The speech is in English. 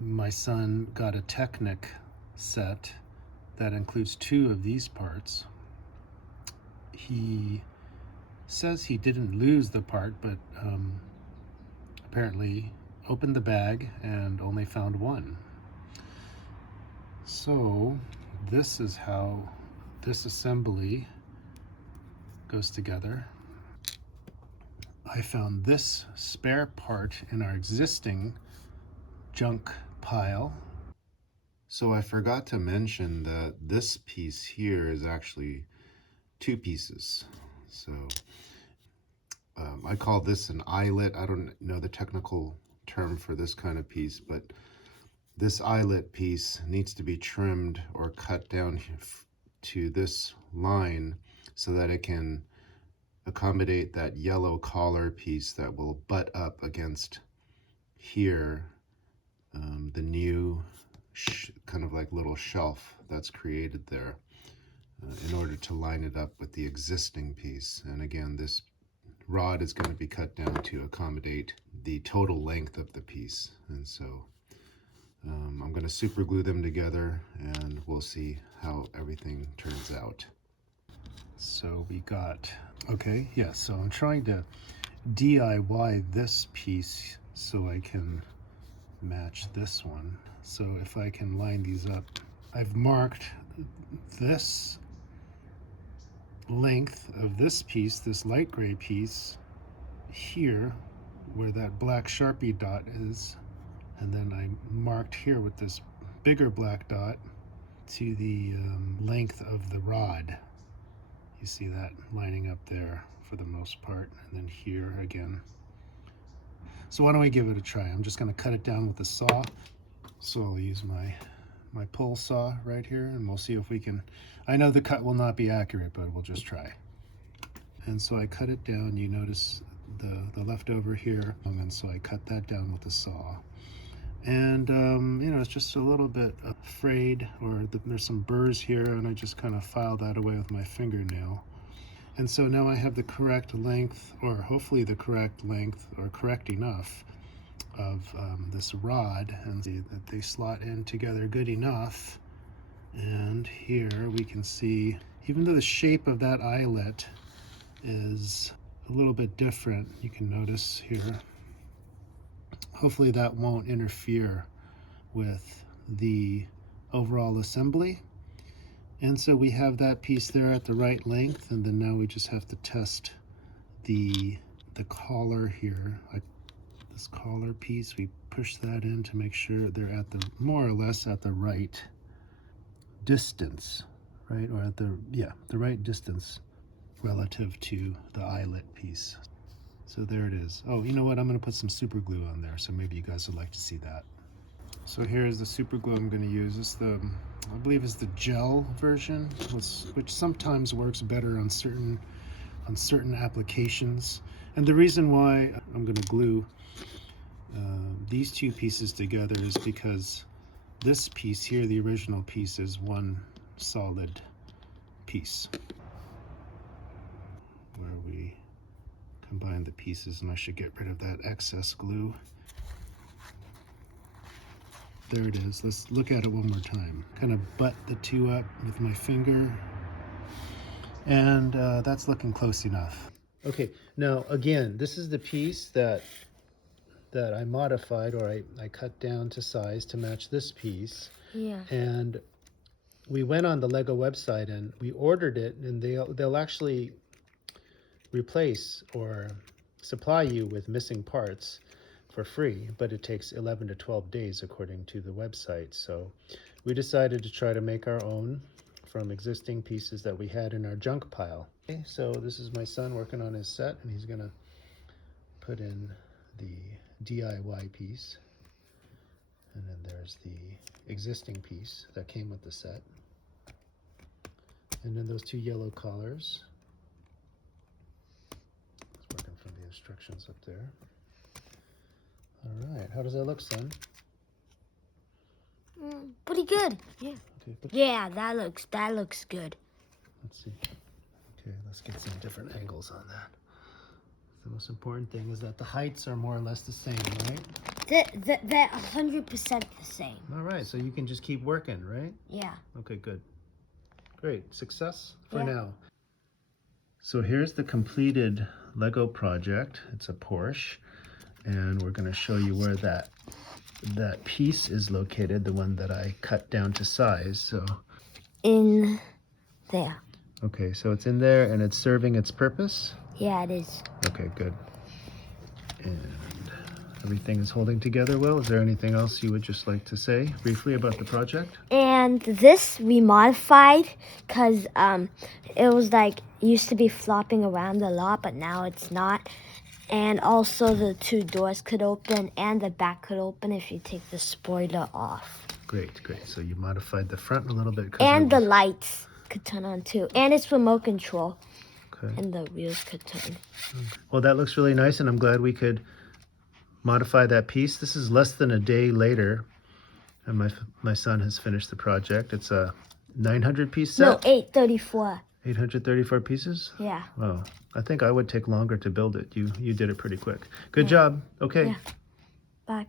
my son got a Technic set that includes 2 of these parts. He says he didn't lose the part, but apparently opened the bag and only found 1. So this is how this assembly goes together. I found this spare part in our existing junk pile. So I forgot to mention that this piece here is actually 2 pieces. So I call this an eyelet. I don't know the technical term for this kind of piece, but this eyelet piece needs to be trimmed or cut down to this line so that it can accommodate that yellow collar piece that will butt up against here, the new kind of like little shelf that's created there in order to line it up with the existing piece. And again, this rod is going to be cut down to accommodate the total length of the piece. And so I'm going to super glue them together and we'll see how everything turns out. So we got, okay, yeah, so I'm trying to DIY this piece so I can match this one. So if I can line these up, I've marked this length of this piece, this light gray piece, here where that black Sharpie dot is, and then I marked here with this bigger black dot to the length of the rod. You see that lining up there for the most part, and then here again. So why don't we give it a try? I'm just going to cut it down with a saw. So I'll use my pull saw right here, and we'll see if we can. I know the cut will not be accurate, but we'll just try. And so I cut it down. You notice the leftover here, and so I cut that down with a saw. And you know, it's just a little bit frayed, or there's some burrs here, and I just kind of filed that away with my fingernail. And so now I have the correct length, or hopefully the correct length, or correct enough of this rod, and see that they slot in together good enough. And here we can see, even though the shape of that eyelet is a little bit different, you can notice here, hopefully that won't interfere with the overall assembly. And so we have that piece there at the right length, and then now we just have to test the collar here. This collar piece, we push that in to make sure they're at the more or less at the right distance, right? Or at the right distance relative to the eyelet piece. So there it is. Oh, you know what? I'm going to put some super glue on there, so maybe you guys would like to see that. So here's the super glue I'm going to use. This I believe is the gel version, which sometimes works better on certain applications. And the reason why I'm going to glue these 2 pieces together is because this piece here, the original piece, is one solid piece. Where we combine the pieces, and I should get rid of that excess glue. There it is. Let's look at it one more time. Kind of butt the 2 up with my finger, and that's looking close enough. Okay, now again, this is the piece that I modified, or I cut down to size to match this piece. Yeah. And we went on the Lego website and we ordered it, and they'll actually replace or supply you with missing parts for free, but it takes 11 to 12 days according to the website. So we decided to try to make our own from existing pieces that we had in our junk pile. Okay, so this is my son working on his set, and he's gonna put in the DIY piece, and then there's the existing piece that came with the set, and then those 2 yellow collars. It's working from the instructions up there. All right, how does that look, son? Pretty good. Yeah. Okay, Yeah, that looks good. let's see. Okay, let's get some different angles on that. The most important thing is that the heights are more or less the same, right? They're 100% the same. All right, so you can just keep working, right? Yeah. Okay, good. Great. Success for Yeah. now. So here's the completed Lego project. It's a Porsche, and we're going to show you where that piece is located, the one that I cut down to size. So In there. okay, so it's in there and it's serving its purpose. Yeah, it is. Okay, good. And everything is holding together well. Is there anything else you would just like to say briefly about the project? And this we modified because it was like used to be flopping around a lot, but now it's not. And also the two doors could open and the back could open if you take the spoiler off. Great, great. So you modified the front a little bit. And the lights could turn on too. And it's remote control. Okay. And the wheels could turn. Well, that looks really nice, and I'm glad we could modify that piece. This is less than a day later, and my son has finished the project. It's a 900 piece set? No, 834. 834 pieces? Yeah. Wow. I think I would take longer to build it. You did it pretty quick. Good job. Okay. Yeah. Bye.